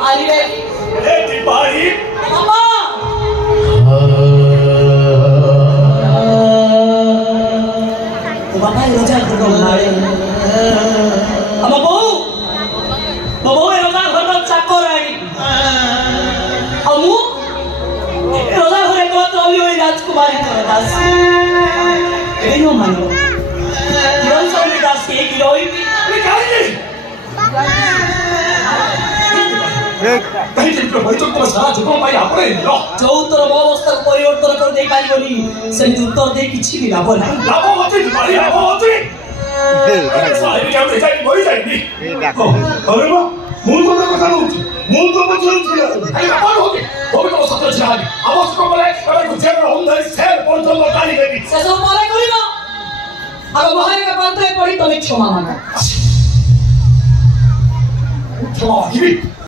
পারিবে এটি পারি বাবা বাবা রোজা করবো মারে আমার বউ বাবু রোজা করবো চাকর আনি আমু রোজা করে কত আমি ওই রাজকুমারী করে দাস এই নো মানো জীবন সঙ্গী দাস কে কি রই আমি জানি তাই কিন্তু হয়তো তোমার সারা জীবন পাই আপরে নিল চৌতর অবস্থা পরিবর্তন করে দেই পারিবনি সেটি উত্তর দেই কিছু নি লাভ নাই লাভ হতে পারি লাভ হতে সাহেব কেমন যাই বই যাইনি আরে মা মূল কথা বলছি মূল কথা বলছি আরে আমার হতে তবে তো সাথে যাই অবস্থা বলে আমি গুজের অন্ধাই সেল পর্যন্ত গালি দেবি সেসব পরে করিব আগে মহারিকা পান্তে পড়ি তুমি ক্ষমা মাগো ক্ষমা দিবি